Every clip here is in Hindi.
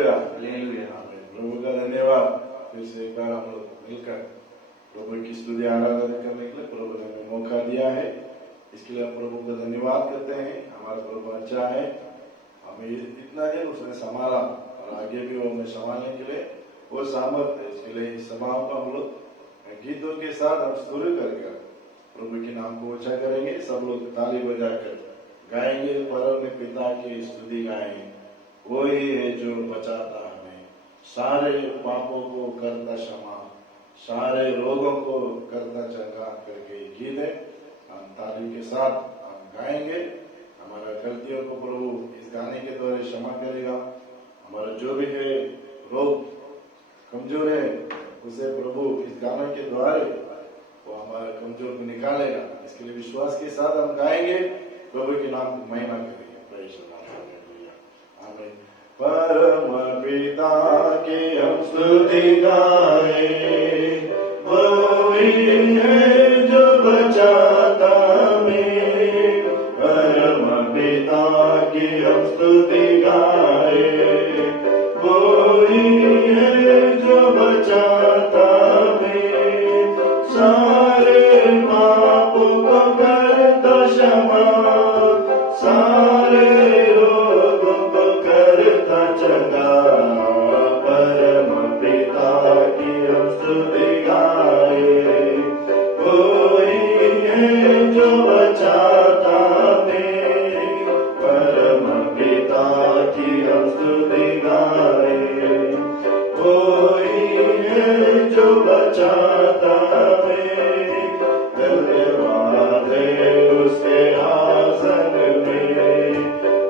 हालेलुया। हालेलुया। प्रभु का धन्यवाद, फिर से एक बार हम लोग मिलकर प्रभु की स्तुति आराधना करने के लिए प्रभु ने हमें मौका दिया है। इसके लिए हम प्रभु का धन्यवाद करते हैं। हमारा प्रभु अच्छा है, हमें इतना दिन उसने संभाला और आगे भी वो हमें संभालने के लिए वो सामर्थ्य है। इसके लिए इस सभा को हम लोग गीतों के साथ हम शुरू करके प्रभु के नाम को ऊंचा करेंगे। सब लोग ताली बजाकर गाएंगे, परम में पिता की स्तुति गाएंगे। वो ही है जो बचाता हमें, सारे पापों को करता क्षमा, सारे रोगों को करता चंगा करके गीत है। हम ताली के साथ हम गाएंगे। हमारा गलतियों को प्रभु इस गाने के द्वारा क्षमा करेगा। हमारा जो भी है रोग कमजोर है उसे प्रभु इस गाने के द्वारा वो हमारा कमजोर को निकालेगा। इसके लिए विश्वास के साथ हम गाएंगे, प्रभु के नाम को महिमा करेंगे। Praise the Lord. आमीन। परम पिता की हम स्तुति गाएं, वो ही है जो बचाता हमें। परम पिता की हम स्तुति गाएं, वो ही है जो बचाता हमें, सारे पापों को करता क्षमा, सारे रोगों को करता चंगा। परम पिता की हम स्तुति गाएं, वो ही है जो बचाता हमें। परम पिता की हम स्तुति गाएं, वो ही है जो बचाता हमें। धन्यवाद है उसके आसन में,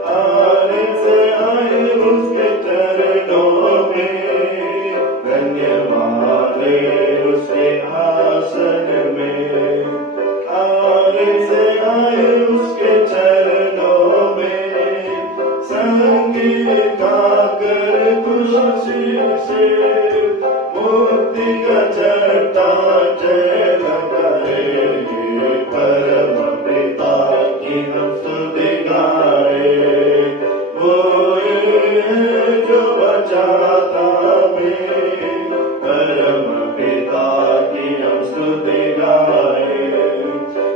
आने से आए उसके चरणों में। धन्यवाद है उसके आसन में, आने से आए उसके चरणों में। संगीत गाकर खुशी से मुक्ति का चढ़ता जय लगाएंगे। परम पिता की हम स्तुति गाएं, वो है जो बचाता हमें। परम पिता की हम स्तुति गाएं,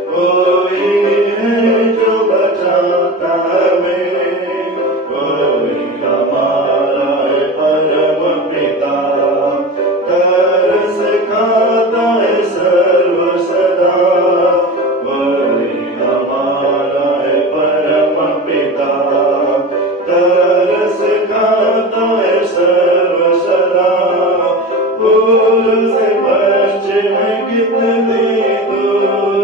वो है जो बचाता हमें। वो हमारा है परम पिता, तरस खाता है सर्व सदा। वही हमारा है परम पिता, तरस खाता है सर्व सदा। पूर्व से पश्चिम कितनी दूर,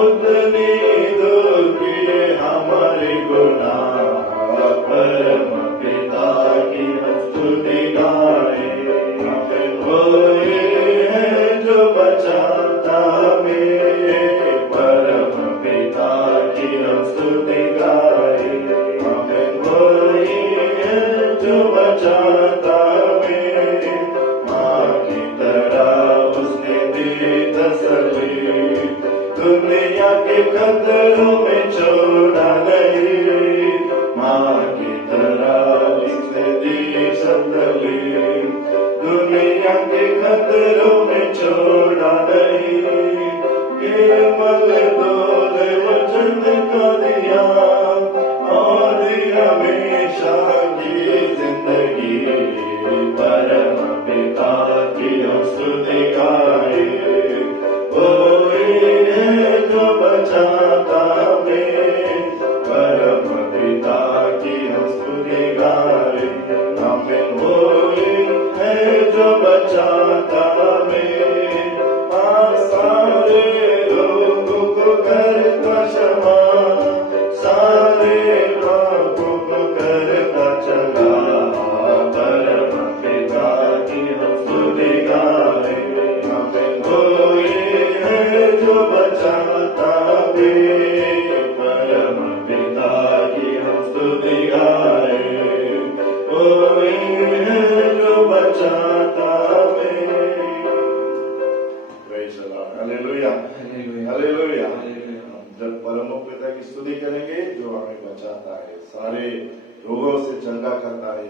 उतनी दूर किए हमारे गुनाह। परम पिता की हम स्तुति गाएं, वो है जो बचाता हमें। परम पिता की हम स्तुति गाएं, वो है जो बचाता हमें। माँ की तरह उसने दी तसल्ली, दुनिया के खतरों में छोड़ा नहीं। माँ की तरह उसने दी तसल्ली, दुनिया के खतरों में छोड़ा नहीं। केवल दूध वचन का दिया और हमेशा की जिंदगी। परम पिता की हम स्तुति गाएं, वो है जो बचाता हमें। परम पिता की हम स्तुति गाएं, आमीन। वो है जो बचाता हमें, सारे लोगों को करता क्षमा,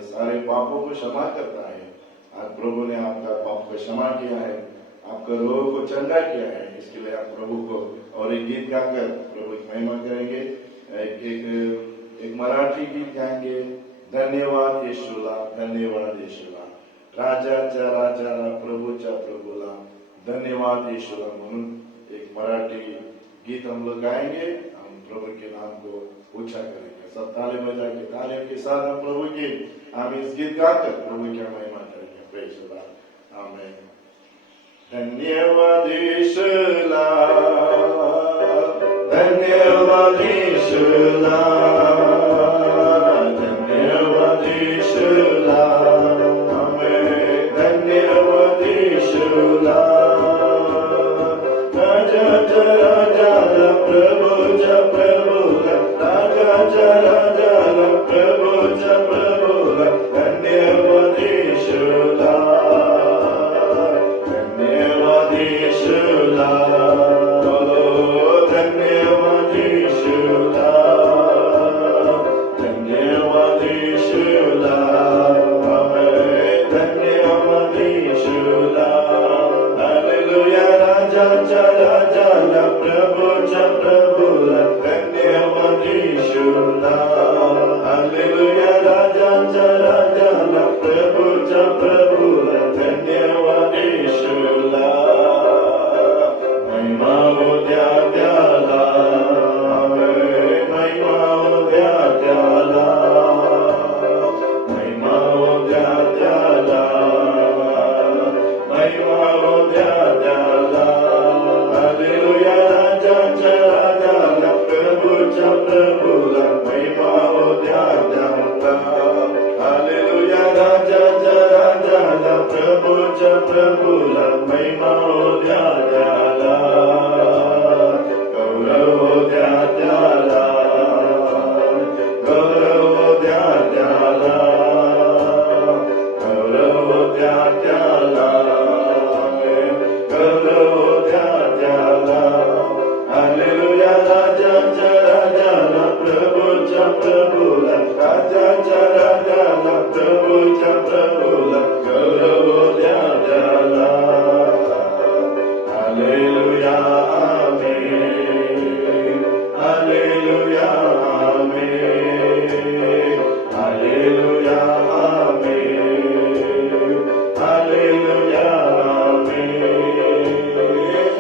सारे पापों को क्षमा करता है। आज प्रभु ने आपका पाप को क्षमा किया है, आपका रोग को चंगा किया है। इसके लिए आप प्रभु को और एक गीत गाकर प्रभु की महिमा करेंगे। एक मराठी गीत गाएंगे, धन्यवाद यीशुला, धन्यवाद यीशुला, राजाच्या राजाला, प्रभूच्या प्रभूला, धन्यवाद यीशुला म्हणून एक मराठी गीत हम लोग गाएंगे। हम प्रभु के नाम को ऊंचा करेंगे, सब ताली बजा के, तालियों के साथ हम प्रभु की हम इस गीत गाकर प्रभु की महिमा करेंगे। प्रेज़ द लॉर्ड, आमीन। धन्यवाद यीशुला, धन्यवाद यीशुला, धन्यवाद यीशुला, आमीन। धन्यवाद यीशुला, राजाच्या राजाला, प्रभूच्या प्रभूला, राजाच्या राजाला, प्रभूच्या प्रभूला, धन्यवाद यीशुला, धन्यवाद यीशुला, धन्यवाद यीशुला, धन्यवाद यीशुला, धन्यवाद यीशुला, हालेलुया। राजाच्या राजाला, प्रभूच्या प्रभूला, धन्यवाद यीशुला, हालेलुया। राजाच्या राजाला, प्रभूच्या प्रभूला, धन्यवाद यीशुला, महिमा हो द्या त्याला, महिमा हो द्या त्याला, महिमा हो द्या त्याला, महिमा हो द्या त्याला, हालेलुया। राजाच्या राजाला, प्रभूच्या प्रभूला, महिमा हो द्या त्याला, हालेलुया। राजाच्या राजाला, प्रभूच्या प्रभूला, महिमा हो द्या त्याला, गौरव हो द्या त्याला, गौरव हो द्या त्याला, गौरव हो द्या त्याला, गौरव हो द्या त्याला, हालेलुया। राजाच्या राजाला, प्रभूच्या प्रभूला, राजाच्या राजाला, प्रभूच्या प्रभूला, गौरव हो द्या त्याला, हालेलुया, आमीन, हालेलुया, आमीन, हालेलुया, आमीन, हालेलुया, आमीन।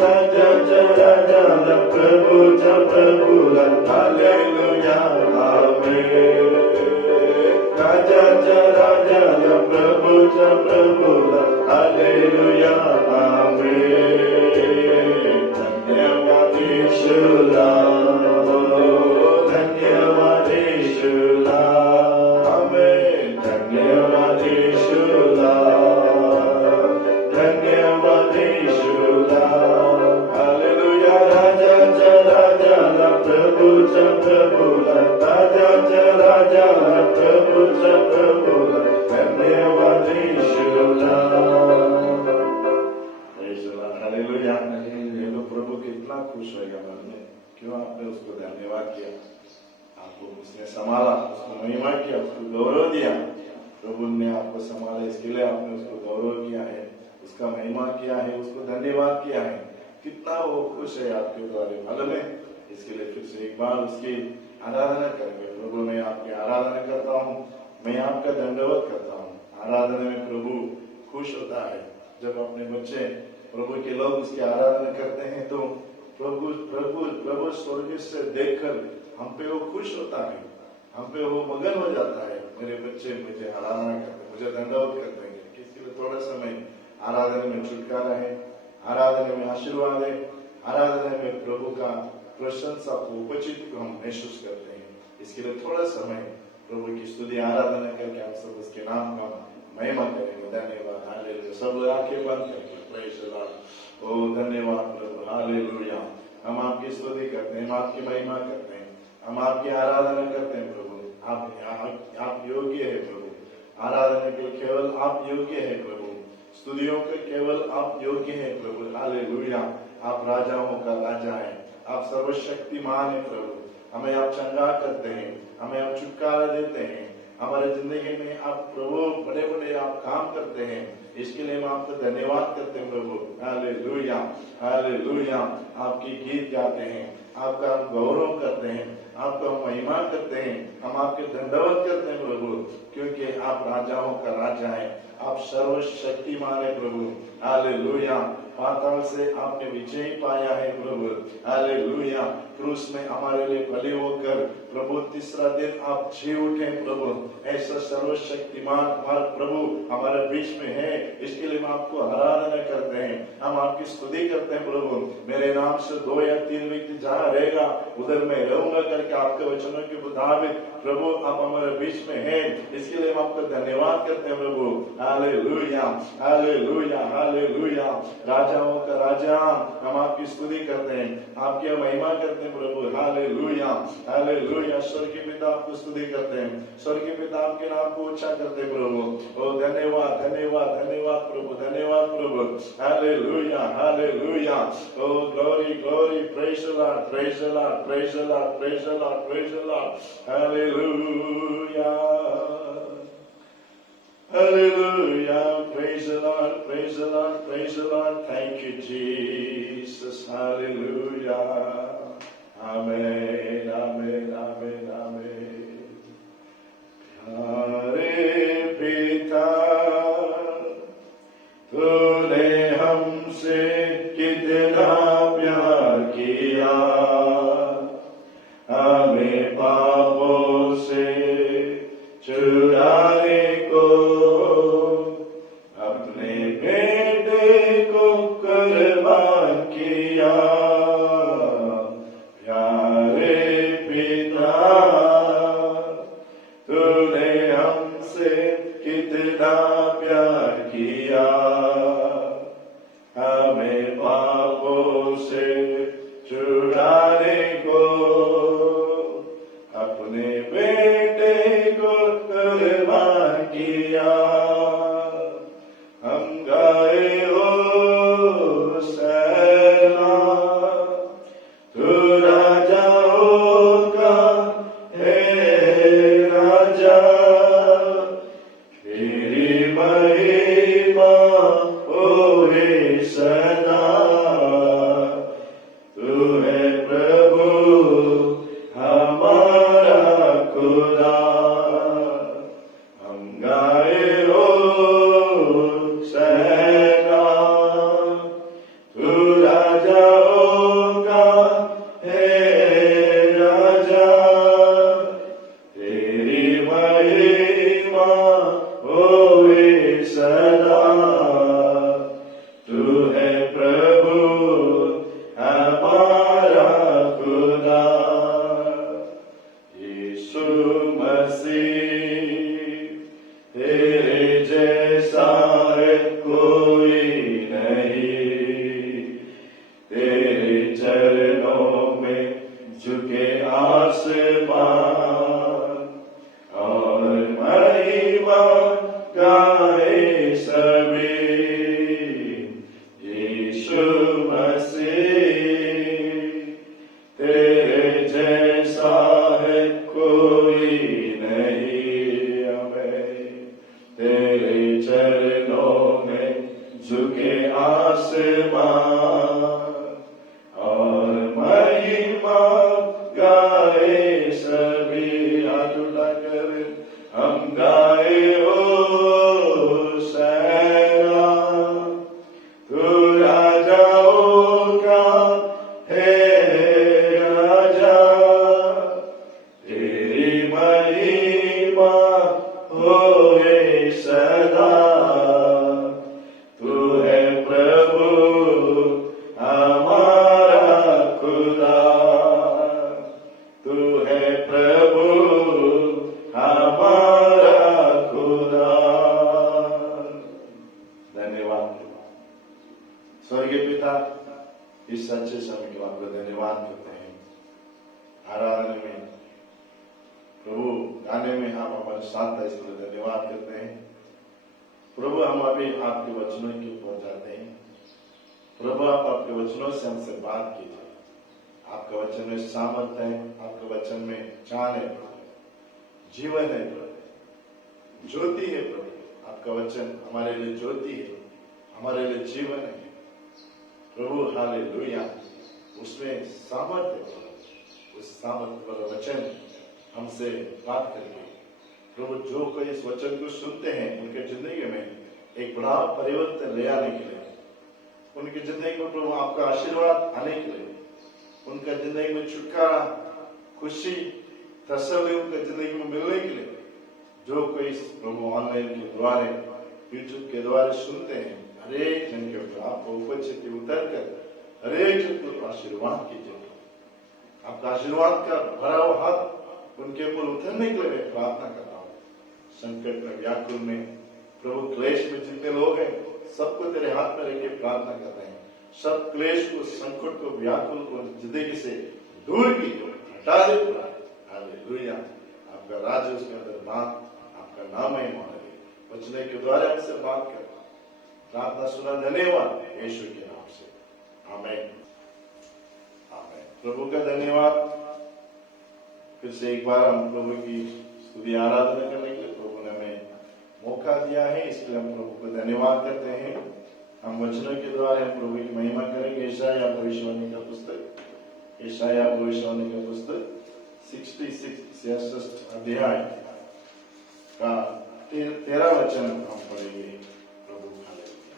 राजाच्या राजाला, प्रभूच्या प्रभूला, हालेलुया, आमीन, राजाच्या राजाला, प्रभूच्या प्रभूला, हालेलुया, आमीन। धन्यवाद यीशुला, धन्यवाद यीशुला, आमीन। धन्यवाद यीशुला, धन्यवाद यीशुला, हालेलुया। राजाच्या राजाला, प्रभूच्या प्रभूला, राजाच्या राजाला, प्रभूच्या प्रभूला, धन्यवाद यीशुला, हालेलुया। ये तो प्रभु कितना खुश होगा मन में, क्यों आपने उसको धन्यवाद किया, आपको उसने संभाला, उसको महिमा किया, उसको गौरव दिया। प्रभु ने आपको संभाला, इसके लिए आपने उसको गौरव किया है, उसका महिमा किया है, उसको धन्यवाद किया है। कितना वो खुश है आपके द्वारा, मालूम है। इसके लिए फिर से एक बार उसकी आराधना करेंगे। प्रभु मैं आपकी आराधना करता हूँ, मैं आपका धन्यवाद करता हूँ। आराधना में प्रभु खुश होता है। जब अपने बच्चे प्रभु के लोग उसकी आराधना करते हैं तो प्रभु प्रभु प्रभु स्वर्ग से देखकर हम पे वो खुश होता है, हम पे वो मगन हो जाता है। मेरे बच्चे मुझे आराधना करते, मुझे धन्यवाद करते हैं। किसके लिए थोड़ा समय आराधना में छुटकारा है, आराधना में आशीर्वाद है, आराधना में प्रभु का प्रशंसा को उपचित को हम महसूस करते हैं। इसके लिए थोड़ा समय प्रभु की स्तुति आराधना करके हम सब उसके नाम का महिमा करेंगे। धन्यवाद, हालेलुया। सब आंखें बंद करेंगे। Praise the Lord. ओ धन्यवाद प्रभु, हालेलुया। हम आपकी स्तुति करते हैं, हम आपकी महिमा करते हैं, हम आपकी आराधना करते हैं। प्रभु आप योग्य है प्रभु, आराधना के केवल आप योग्य है प्रभु, स्तुतियों के केवल आप योग्य है प्रभु। हालेलुया। आप राजाओं का राजा है, आप सर्वशक्तिमान है प्रभु। हमें आप चंगा करते हैं, हमें आप छुटकारा देते हैं, हमारे जिंदगी में आप प्रभु बड़े बड़े आप काम करते हैं, इसके लिए हम आपको धन्यवाद करते हैं प्रभु। Hallelujah, hallelujah. आपकी गीत गाते हैं, आपका हम गौरव करते हैं, आपको हम महिमा करते हैं, हम आपके दंडवत करते हैं प्रभु, क्योंकि आप राजाओं का राजा है, आप सर्वशक्तिमान है प्रभु। हालेलुया। पाताल से आपने विजय पाया है प्रभु। हालेलुया। क्रूस में हमारे लिए बलि होकर प्रभु तीसरा दिन आप जी उठे प्रभु। ऐसा सर्वशक्तिमान हमारा प्रभु हमारे बीच में है, इसके लिए हम आपको आराधना करते हैं, हम आपकी स्तुति करते हैं प्रभु। मेरे नाम से 2 या 3 व्यक्ति जहाँ रहेगा उधर मैं रहूंगा करके आपके वचनों के मुताबिक प्रभु आप हमारे बीच में हैं, इसके लिए हम आपको धन्यवाद करते हैं प्रभु। Hallelujah, hallelujah, hallelujah. राजाओं का राजा हम आपकी स्तुति करते हैं, आपकी महिमा करते हैं प्रभु। Hallelujah, hallelujah. स्वर्गीय पिता आपको स्तुति करते हैं, स्वर्गीय पिता आपके नाम को ऊंचा करते हैं प्रभु। ओ धन्यवाद, धन्यवाद, धन्यवाद प्रभु, धन्यवाद प्रभु। Hallelujah, hallelujah. O glory, glory, praise the Lord, praise the Lord, praise the Lord, praise the Lord, praise the Lord. Hallelujah, hallelujah, praise the Lord, praise the Lord, praise the Lord. Thank you Jesus, hallelujah. Amen, amen, amen, amen. प्यारे पिता तूने हमसे कितना प्यार किया, हमें पापों से छुड़ाने को अपने बेटे को कुर्बान किया। प्यारे पिता तूने हमसे कितना प्यार किया, हमें पापों से छुड़ाने को अपने बेटे को कुर्बान किया। हम गाए होसैना, तू राजाओं का है राजा, तेरी महिमा होए सदा। तू है प्रभु हमारा खुदा, हम गाए हो सहना, तू राजाओं का है राजा, तेरी महिमा होए सदा। तू है प्रभु हमारा खुदा। यीशु मसीह तेरे जैसा है कोई नहीं, तेरे चरणों में झुके आसमान और महिमा गाए सभी। यीशु मसीह तेरे जैसा है कोई नहीं, हमें तेरे चरणों में झुके आसमान और महिमा गाए सभी। हाथ उठाकर हम गाए होसैना, तू राजाओं का है राजा, तेरी महिमा होए सदा। तू है प्रभु हमारा खुदा, तू है प्रभु हमारा खुदा। धन्यवाद स्वर्गीय पिता, इस सच्चे समय के लिए आपको धन्यवाद करते हैं। आराधना में प्रभु गाने में हम हमारे साथ था, इसके लिए धन्यवाद करते हैं प्रभु। हम अभी आपके वचनों के ऊपर जाते हैं प्रभु, आप आपके वचनों से हमसे बात कीजिए। आपका वचन में सामर्थ है, आपके वचन में जान है, जीवन है प्रभु। ज्योति है प्रभु, आपका वचन हमारे लिए ज्योति है, हमारे लिए जीवन है प्रभु। हालेलुया, उसमें सामर्थ्य है प्रभु, उस सामर्थ्य वाला वचन हमसे बात करके प्रभु जो कोई इस वचन को सुनते हैं उनके जिंदगी में एक बड़ा परिवर्तन ले आने के लिए, उनकी जिंदगी में प्रभु आपका आशीर्वाद आने के लिए, उनका जिंदगी में छुटकारा, खुशी, तसल्ली उनके जिंदगी में मिलने के लिए जो कोई इस प्रभु ऑनलाइन के द्वारा, यूट्यूब के द्वारा सुनते हैं, हरेक जन के ऊपर आप उपस्थिति उतर कर हरेक जन को आशीर्वाद कीजिए। आपका आशीर्वाद का भरा हुआ हाथ उनके ऊपर उतरने के लिए मैं प्रार्थना करता हूँ। संकट में, व्याकुल में, प्रभु क्लेश में जितने लोग हैं सबको तेरे हाथ में रख के प्रार्थना कर रहे हैं। सब क्लेश को, संकट को, व्याकुल को जिंदगी से दूर कीजिए, हटा दे। हालेलुया, आपका राज्य उसके अंदर बात, आपका नाम है महाराज, वचने के द्वारा हमसे बात कर, प्रार्थना सुना, धन्यवाद यीशु के नाम से, आमीन आमीन। प्रभु का धन्यवाद। फिर से एक बार हम प्रभु की स्तुति आराधना करने के लिए प्रभु ने हमें मौका दिया है, इसलिए हम प्रभु को धन्यवाद करते हैं। हम वचनों के द्वारा हम प्रभु की महिमा करेंगे। यशायाह भविष्यवाणी का पुस्तक, यशायाह भविष्यवाणी का पुस्तक 66 अध्याय का 13 वचन हम पढ़ेंगे। प्रभु हालेलुया।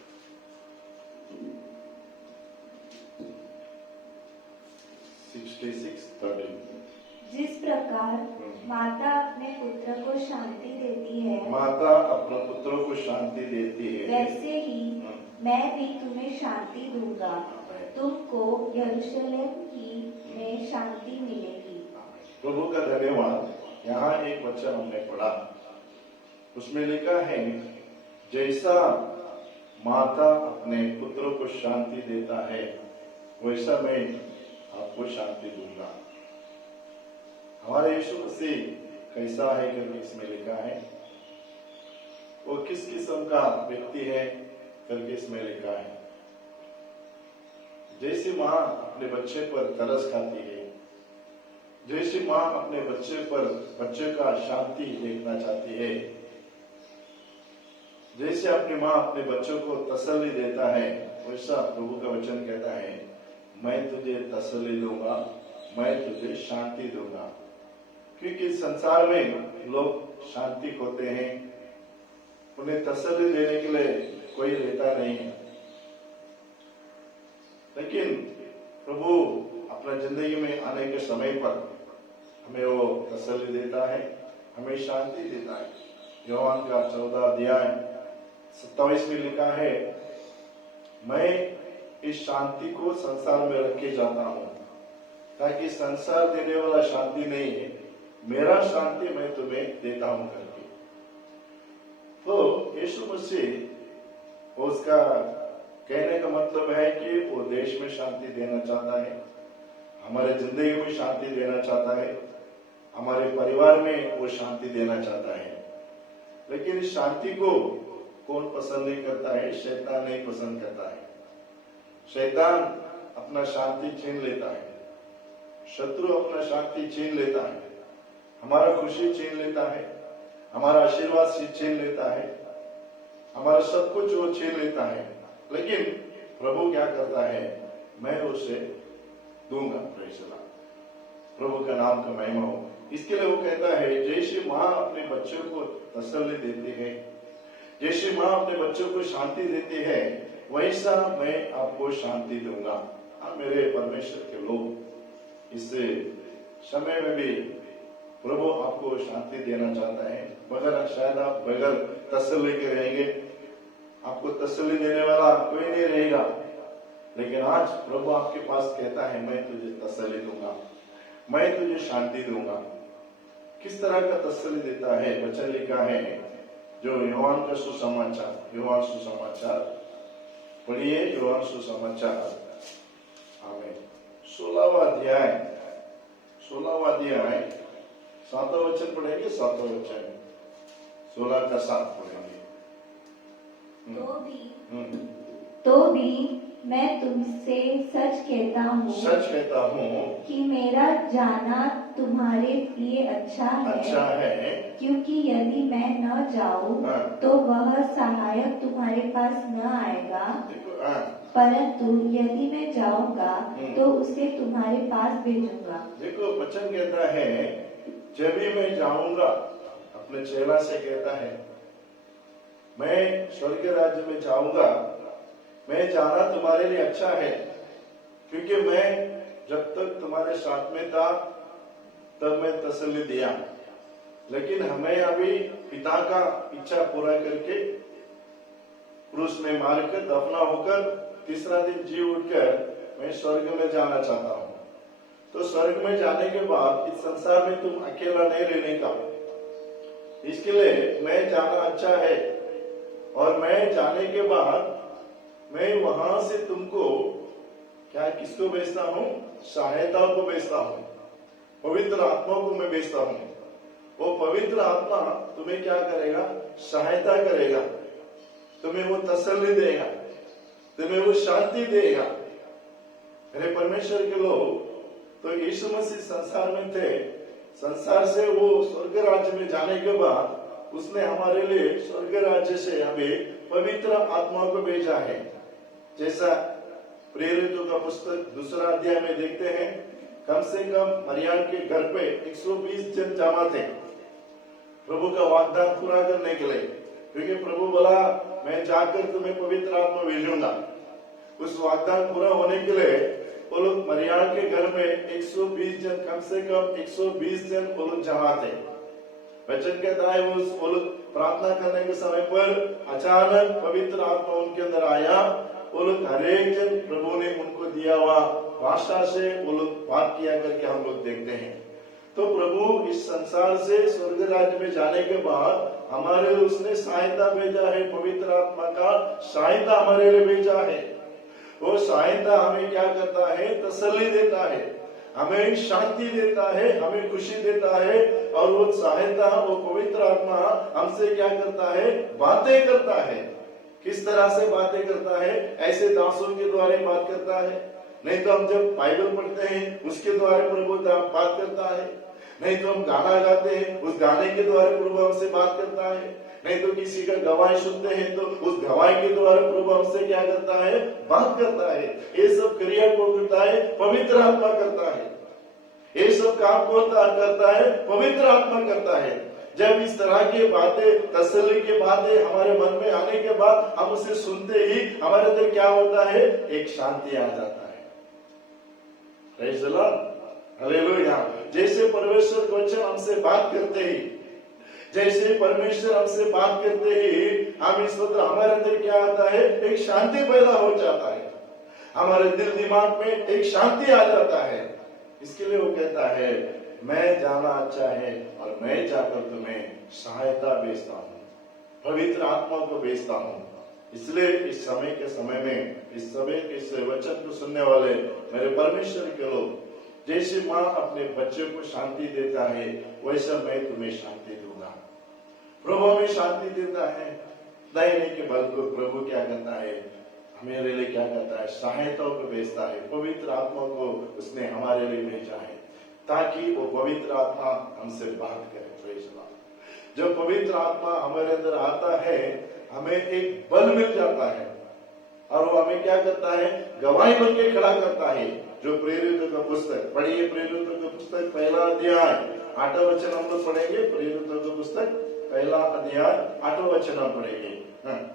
66:13। जिस प्रकार माता अपने पुत्र को शांति देती है, माता अपने पुत्रों को शांति देती है, वैसे ही मैं भी तुम्हें शांति दूंगा। तुमको यरूशलेम की में शांति मिलेगी। प्रभु का धन्यवाद। यहाँ एक वचन हमने पढ़ा, उसमें लिखा है जैसा माता अपने पुत्रों को शांति देता है वैसा मैं आपको शांति दूंगा। हमारे यीशु मसीह कैसा है करके इसमें लिखा है, वो किस किस्म का व्यक्ति है करके इसमें लिखा है। जैसी माँ अपने बच्चे पर तरस खाती है, जैसी माँ अपने बच्चे का शांति देखना चाहती है, जैसे अपनी माँ अपने बच्चों को तसल्ली देता है, वैसा प्रभु का वचन कहता है मैं तुझे तसल्ली दूंगा, मैं तुझे शांति दूंगा। क्योंकि संसार में लोग शांति खोते हैं, उन्हें तसल्ली देने के लिए कोई रहता नहीं है, लेकिन प्रभु अपना जिंदगी में आने के समय पर हमें वो तसल्ली देता है, हमें शांति देता है। योहान का 14 अध्याय 27 में लिखा है मैं इस शांति को संसार में रख के जाता हूँ ताकि संसार देने वाला शांति नहीं है, मेरा शांति मैं तुम्हें देता हूं करके। तो यीशु मसीह उसका कहने का मतलब है कि वो देश में शांति देना चाहता है, हमारे जिंदगी में शांति देना चाहता है, हमारे परिवार में वो शांति देना चाहता है। लेकिन इस शांति को कौन पसंद नहीं करता है? शैतान नहीं पसंद करता है। शैतान अपना शांति छीन लेता है, शत्रु अपना शांति छीन लेता है, हमारा खुशी छीन लेता है, हमारा आशीर्वाद छीन लेता है, हमारा सब कुछ वो छीन लेता है। लेकिन प्रभु क्या करता है? मैं उसे दूंगा। प्रेज़ द लॉर्ड, प्रभु का नाम का महिमा हो। इसके लिए वो कहता है जैसे माँ अपने बच्चों को तसल्ली देती है, जैसे माँ अपने बच्चों को शांति देती है, वैसा मैं आपको शांति दूंगा। आप मेरे परमेश्वर के लोग, इस समय में भी प्रभु आपको शांति देना चाहता है। मगर शायद आप बगैर तसल्ली के रहेंगे, आपको तसल्ली देने वाला कोई नहीं रहेगा, लेकिन आज प्रभु आपके पास कहता है मैं तुझे तसल्ली दूंगा, मैं तुझे शांति दूंगा। किस तरह का तसल्ली देता है? वचन लिखा है जो योहान का सुसमाचार, योहान सुसमाचार पढ़िए, योहान सुसमाचार आमीन 16वां अध्याय 7वां वचन पढ़ेंगे, 7वां वचन 16 का 7 पढ़ेंगे। तो भी मैं तुमसे सच कहता हूँ कि कि मेरा जाना तुम्हारे लिए अच्छा है, क्योंकि यदि मैं न जाऊं हाँ। तो वह सहायक तुम्हारे पास न आएगा, देखो, हाँ। परंतु यदि मैं जाऊंगा तो उसे तुम्हारे पास भेजूंगा। देखो वचन कहता है जब भी मैं जाऊंगा, अपने चेला से कहता है मैं स्वर्ग राज्य में जाऊंगा, मैं जाना तुम्हारे लिए अच्छा है, क्योंकि मैं जब तक तुम्हारे साथ में था तब मैं तसल्ली दिया, लेकिन हमें अभी पिता का इच्छा पूरा करके क्रूस में मारकर दफना होकर तीसरा दिन जी उठकर मैं स्वर्ग में जाना चाहता हूँ। तो स्वर्ग में जाने के बाद इस संसार में तुम अकेला नहीं रहने का, इसके लिए मैं जाना अच्छा है, और मैं जाने के बाद मैं वहां से तुमको क्या किसको भेजता हूँ? सहायता को भेजता हूँ, पवित्र आत्मा को मैं भेजता हूँ। वो पवित्र आत्मा तुम्हें क्या करेगा? सहायता करेगा, तुम्हें वो तसल्ली देगा, तुम्हें वो शांति देगा। मेरे परमेश्वर के लोग, तो यीशु मसीह संसार में थे, संसार से वो स्वर्ग राज्य में जाने के बाद उसने हमारे लिए स्वर्ग राज्य से हमें पवित्र आत्मा को भेजा है। जैसा प्रेरितों का पुस्तक 2 अध्याय में देखते हैं, कम से कम मरियम के घर पे 120 जन जमा थे प्रभु का वाग्दान पूरा करने के लिए, क्योंकि प्रभु बोला मैं जाकर तुम्हें पवित्र आत्मा भेजूंगा। उस वाग्दान पूरा होने के लिए वो लोग मरियम के घर में 120 जन, कम से कम 120 जन वो लोग जमा थे। वचन कहता है वो लोग प्रार्थना करने के समय पर अचानक पवित्र आत्मा उनके अंदर आया। वो लोग हर एक जन प्रभु ने उनको दिया हुआ भाषा से वो लोग बात किया करके हम लोग देखते हैं। तो प्रभु इस संसार से स्वर्ग राज्य में जाने के बाद हमारे लिए उसने सहायता भेजा है, पवित्र आत्मा का सहायता हमारे लिए भेजा है। वो सहायता हमें क्या करता है? तसल्ली देता है, हमें शांति देता है, हमें खुशी देता है। और वो सहायता, वो पवित्र आत्मा हमसे क्या करता है? बातें करता है। किस तरह से बातें करता है? ऐसे दासों के द्वारा बात करता है, नहीं तो हम जब बाइबल पढ़ते हैं उसके द्वारा प्रभु बात करता है, नहीं तो हम गाना गाते हैं उस गाने के द्वारा प्रभु हमसे बात करता है, नहीं तो किसी का गवाही सुनते हैं तो उस गवाही के द्वारा प्रभु हमसे क्या करता है? बात करता है। ये सब क्रिया को करता है पवित्र आत्मा करता है, ये सब काम को करता है पवित्र आत्मा करता है। जब इस तरह की बातें, तसल्ली की बातें हमारे मन में आने के बाद हम उसे सुनते ही हमारे अंदर क्या होता है? एक शांति आ जाता है। Praise the Lord, hallelujah. जैसे परमेश्वर का वचन हमसे बात करते ही, जैसे परमेश्वर हमसे बात करते ही हम इस वक्त हमारे अंदर क्या आता है? एक शांति पैदा हो जाता है, हमारे दिल दिमाग में एक शांति आ जाता है। इसके लिए वो कहता है मैं जाना अच्छा है और मैं जाकर तुम्हें सहायता भेजता हूँ, पवित्र आत्मा को भेजता हूँ। इसलिए इस समय के समय में इस वचन को सुनने वाले मेरे परमेश्वर के लोग, जैसे माँ अपने बच्चे को शांति देता है वैसा मैं तुम्हें शांति दूंगा। प्रभु हमें शांति देता है, दाहिने के बल को प्रभु क्या करता है? हमारे लिए क्या करता है? सहायता को भेजता है, पवित्र आत्मा को उसने हमारे लिए भेजा है ताकि वो पवित्र आत्मा हमसे बात करे। Praise the Lord. जब पवित्र आत्मा हमारे अंदर आता है हमें एक बल मिल जाता है और वो हमें क्या करता है? गवाही बन के खड़ा करता है। जो प्रेरितों का पुस्तक पढ़िए, प्रेरितों का पुस्तक 1 अध्याय 8वां वचन हम लोग पढ़ेंगे। प्रेरितों का पुस्तक 1 अध्याय 8वां वचन हम पढ़ेंगे।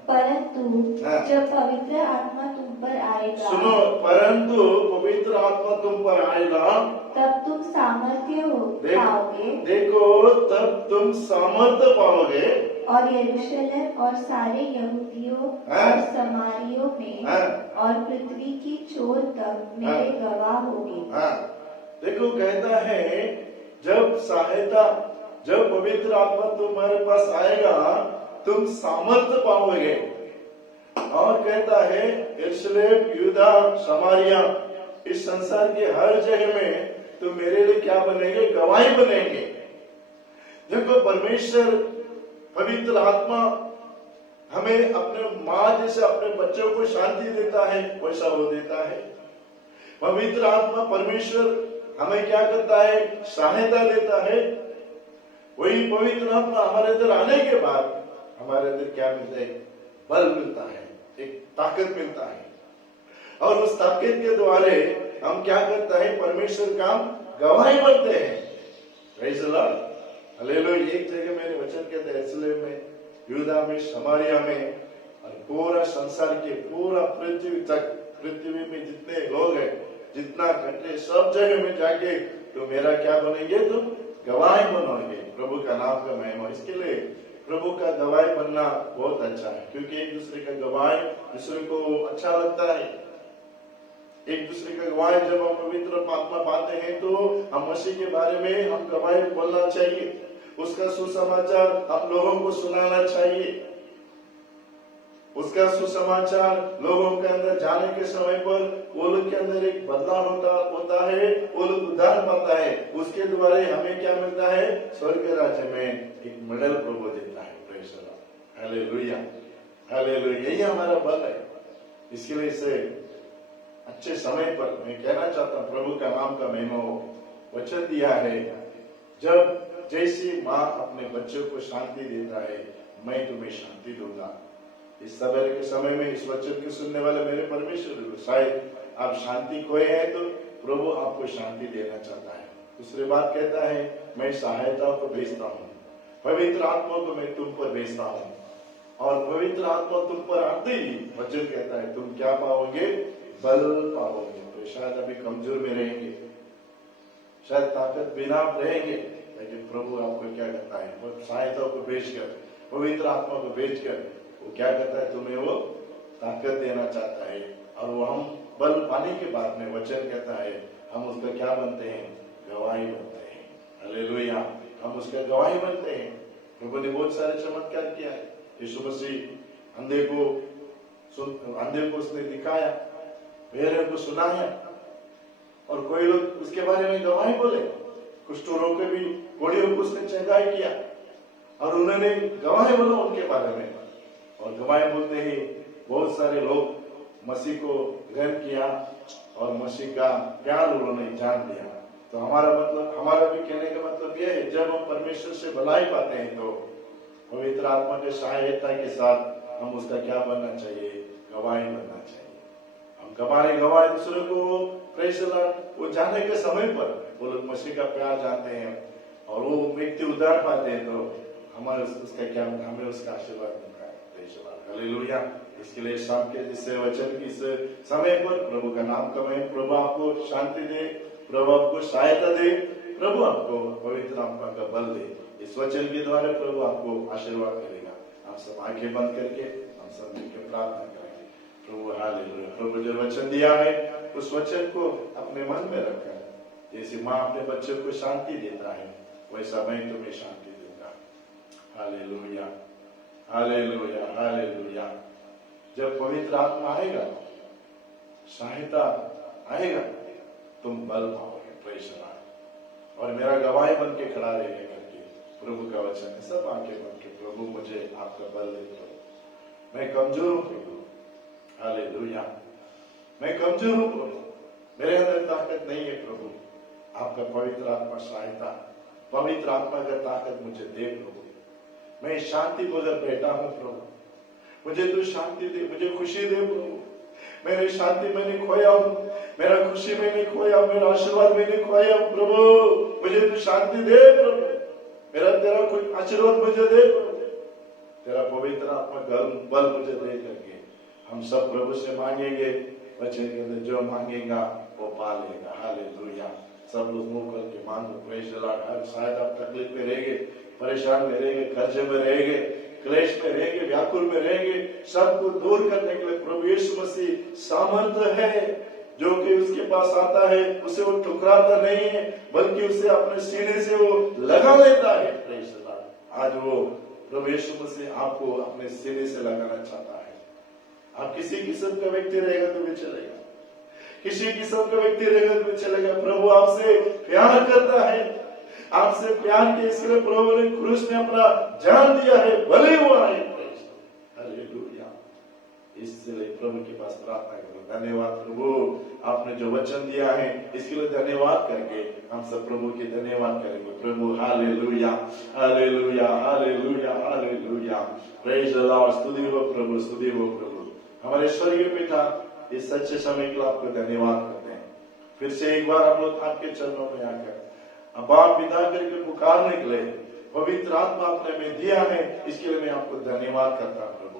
परंतु जब पवित्र आत्मा तुम पर आएगा, सुनो, परंतु पवित्र आत्मा तुम पर आएगा तब तुम सामर्थ्य पाओगे। देखो, तब तुम सामर्थ्य पाओगे और यरूशलेम और सारे यहूदियों और समारियों में और पृथ्वी की छोर तक मेरे गवाह होगे। देखो कहता है जब सहायता, जब पवित्र आत्मा तुम्हारे पास आएगा तुम सामर्थ्य पाओगे। और कहता है यरूशलेम, यहूदा, समारिया, इस संसार के हर जगह में तुम मेरे लिए क्या बनेंगे? गवाही बनेंगे। देखो परमेश्वर पवित्र आत्मा हमें अपने माँ जैसे अपने बच्चों को शांति देता है वैसा वो देता है। पवित्र आत्मा परमेश्वर हमें क्या करता है, सहायता देता है। वही पवित्र आत्मा हमारे अंदर आने के बाद हमारे अंदर क्या मिलता है, बल मिलता है, एक ताकत मिलता है। और उस ताकत के द्वारा हम क्या करता है, परमेश्वर का गवाही बनते हैं। Praise the Lord, hallelujah. एक जगह मैंने वचन कहते हैं, यरूशलेम में, यहूदा में, समारिया में और पूरा संसार के पूरा पृथ्वी तक, पृथ्वी में जितने लोग हैं, जितना कंट्री, सब जगह में जाके तो मेरा क्या बनेंगे, तुम गवाही बनोगे प्रभु का नाम का महिमा। इसके लिए प्रभु का गवाही बनना बहुत अच्छा है, क्योंकि एक दूसरे का गवाही दूसरे को अच्छा लगता है। एक दूसरे का गवाही जब हम पवित्र आत्मा पाते हैं तो हम मसीह के बारे में हम गवाही बोलना चाहिए, उसका सुसमाचार हम लोगों को सुनाना चाहिए। उसका सुसमाचार लोगों के अंदर जाने के समय पर वो लोग के अंदर एक बदलाव होता है, वो लोग उद्धार पाता है। उसके द्वारा हमें क्या मिलता है, स्वर्ग के राज्य में एक मेडल प्रभु देता है। Praise the Lord, hallelujah, hallelujah. यही हमारा बल है। इसके लिए इसे अच्छे समय पर मैं कहना चाहता हूँ, प्रभु का नाम का महिमा हो। वचन दिया है, जब जैसी माँ अपने बच्चों को शांति देता है, मैं तुम्हें शांति दूंगा। इस सवेरे के समय में इस वचन के सुनने वाले मेरे परमेश्वर, शायद आप शांति खोए हैं तो प्रभु आपको शांति देना चाहता है। दूसरी बात कहता है, मैं सहायता को भेजता हूँ, पवित्र आत्मा को मैं तुम पर भेजता हूँ। और पवित्र आत्मा तुम पर आते ही वचन कहता है तुम क्या पाओगे, बल पाओगे। तो शायद अभी कमजोर में रहेंगे, शायद ताकत बिना रहेंगे, लेकिन प्रभु आपको क्या करता है, वो सहायता को भेजकर, पवित्र आत्मा को भेजकर वो क्या करता है, तुम्हें वो ताकत देना चाहता है। और वो हम बल पाने के बाद में वचन कहता है हम उसका क्या बनते हैं, गवाही बनते हैं। हालेलुया, हम उसका गवाही बनते हैं। प्रभु ने बहुत सारे चमत्कार किया है। यीशु मसीह अंधे को उसने दिखाया, बहरे को सुनाया, और कोई लोग उसके बारे में गवाही बोले। कुष्ठ रोग के भी घोड़ियों को उसने चंगाई किया और उन्होंने गवाही बोला उनके बारे में। और गवाही बोलते ही बहुत सारे लोग मसीह को ग्रहण किया और मसीह का प्यार उन्होंने जान लिया। तो हमारा भी कहने का मतलब यह है, जब हम परमेश्वर से भलाई पाते हैं तो पवित्र आत्मा के सहायता के साथ हम उसका क्या बनना चाहिए, गवाही बनना चाहिए। हम हमारे गवाही दूसरे को प्रेज़ द लॉर्ड, वो जाने के समय पर वो लोग मसीह का प्यार जानते हैं और वो व्यक्ति उद्धार पाते हैं, तो हमारे उसका क्या, हमें उसका आशीर्वाद मिलता है। Praise the Lord, hallelujah. इसके लिए शाम के इस वचन की इस समय पर प्रभु का नाम कमाएं। प्रभु आपको शांति दे, प्रभु आपको सहायता दे, प्रभु आपको पवित्र आत्मा का बल दे। इस वचन के द्वारा प्रभु आपको आशीर्वाद करेगा। आप सब आंखें बंद करके हम सब मिलकर प्रार्थना करेंगे। प्रभु हालेलुया, प्रभु जो वचन दिया है उस वचन को अपने मन में रखकर, जैसे माँ अपने बच्चों को शांति देता है, वैसा मैं तुम्हें शांति दूंगा। Hallelujah, hallelujah, hallelujah. जब पवित्र आत्मा आएगा, सहायता आएगा, तुम बल पाओगे। Praise the Lord. और मेरा गवाही बन के खड़ा रहेगा करके प्रभु का वचन है। सब आंखें बन के, प्रभु मुझे आपका बल दे दो, मैं कमजोर हूं प्रभु। हालेलुया, मैं कमजोर हूं प्रभु, मेरे अंदर ताकत नहीं है प्रभु। आपका पवित्र आत्मा सहायता, पवित्र आत्मा का ताकत मुझे दे प्रभु। मैं शांति बगैर बैठा हूं प्रभु, मुझे तू शांति दे, मुझे खुशी दे प्रभु। मेरी शांति मैंने खोया हूं, मेरा खुशी मैंने खोया, मेरा आशीर्वाद मैंने खोया प्रभु। मुझे तू शांति दे प्रभु, मेरा तेरा कोई आशीर्वाद मुझे दे प्रभु। तेरा पवित्र आत्मा बल मुझे दे करके हम सब प्रभु से मांगेंगे। बच्चे के अंदर जो मांगेगा वो पा लेगा। हालेलुया। सब लोग मुंह करके मांगो। Praise the Lord. शायद आप तकलीफ में रहेंगे, परेशान में रहेंगे, कर्जे में रहेंगे, क्लेश में रहेंगे, व्याकुल में रहेंगे, सबको दूर करने के लिए प्रभु यीशु मसीह सामर्थ्य है। जो कि उसके पास आता है उसे वो ठुकराता नहीं है, बल्कि उसे अपने सीने से वो लगा लेता है। Praise the Lord. आज वो प्रभु यीशु मसीह आपको अपने सीने से लगाना चाहता है। आप किसी किस्म का व्यक्ति रहेगा तो भी चलेगा, किसी किस्म का व्यक्ति रहेगा तो भी चलेगा। प्रभु आपसे प्यार करता है, आपसे प्यार के इसलिए प्रभु ने क्रूस में अपना जान दिया है, भले हुआ है। हालेलुया। इसलिए प्रभु के पास प्रार्थना करो। धन्यवाद प्रभु, आपने जो वचन दिया है इसके लिए धन्यवाद करके हम सब प्रभु के धन्यवाद करेंगे। प्रभु hallelujah hallelujah hallelujah hallelujah, praise the Lord. स्तुति हो प्रभु, स्तुति हो प्रभु। हमारे स्वर्गीय पिता, इस सच्चे समय के लिए आपको धन्यवाद करते हैं। फिर से एक बार हम लोग आपके चरणों में आकर बाप पिता करके पुकारने के लिए पवित्र आत्मा आपने हमें दिया है, इसके लिए मैं आपको धन्यवाद करता हूँ प्रभु।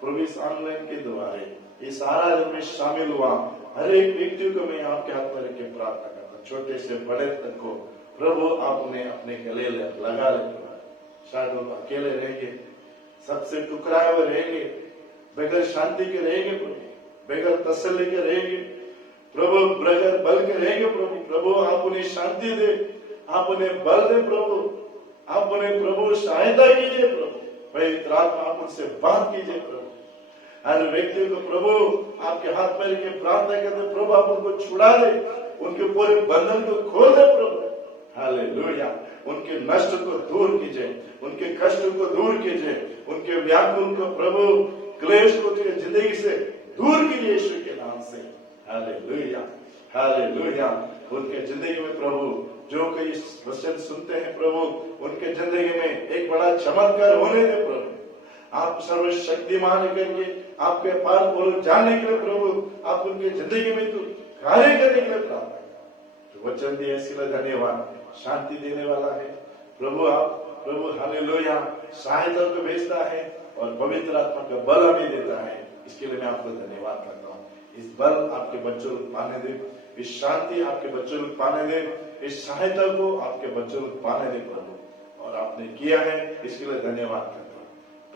प्रभु इस ऑनलाइन के द्वारा इस आराधना में शामिल हुआ हर एक व्यक्ति को मैं आपके हाथ में रख के प्रार्थना करता हूँ, छोटे से बड़े तक को प्रभु आप उन्हें अपने गले लगा ले। शायद वो अकेले रहेंगे, सबसे टुकराए हुए रहेंगे, बगैर शांति के रहेंगे प्रभु, बगैर तसल्ली के रहेंगे प्रभु, बगैर बल के रहेंगे प्रभु। प्रभु आप उन्हें शांति दे, आप उन्हें बल दे प्रभु, आप उन्हें प्रभु सहायता कीजिए प्रभु। पवित्र आत्मा आप उनसे बात कीजिए प्रभु। हर व्यक्ति को प्रभु आपके हाथ में लेके प्रार्थना करते प्रभु, आप उनको छुड़ा दे, उनके पूरे बंधन को खोल दे प्रभु। हालेलुया, उनके नष्ट को दूर कीजिए, उनके कष्ट को दूर कीजिए, उनके व्याकुल को प्रभु, क्लेश को जिंदगी से दूर कीजिए यीशु के नाम से। हालेलुया हालेलुया, उनके जिंदगी में प्रभु जो कोई वचन सुनते हैं प्रभु, उनके जिंदगी में एक बड़ा चमत्कार होने दे प्रभु। आप सर्वशक्तिमान करके आपके पार बोल जाने के लिए प्रभु, आप उनके जिंदगी में तो कार्य करने के लिए प्रार्थना करें। वचन दिए इसके लिए धन्यवाद। शांति देने वाला है प्रभु, आप प्रभु हालेलुया सहायता को भेजता है और पवित्र आत्मा का बल हमें देता है, इसके लिए मैं आपको धन्यवाद करता हूँ। इस बल आपके बच्चों को पाने दे, इस शांति आपके बच्चों को पाने दे, इस सहायता को आपके बच्चों को पाने दे प्रभु। और आपने किया है इसके लिए धन्यवाद करता हूँ।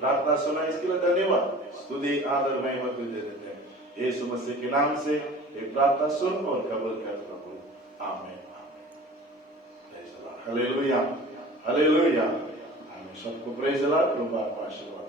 प्रार्थना सुना इसके लिए धन्यवाद। स्तुति आदर महिमा तुझे देते हैं यीशु मसीह के नाम से एक प्रार्थना सुन और कबूल कर प्रभु, आमीन। हालेलुया हालेलुया, आमीन। सबको प्रेज द लॉर्ड। प्रभु आपको आशीर्वाद।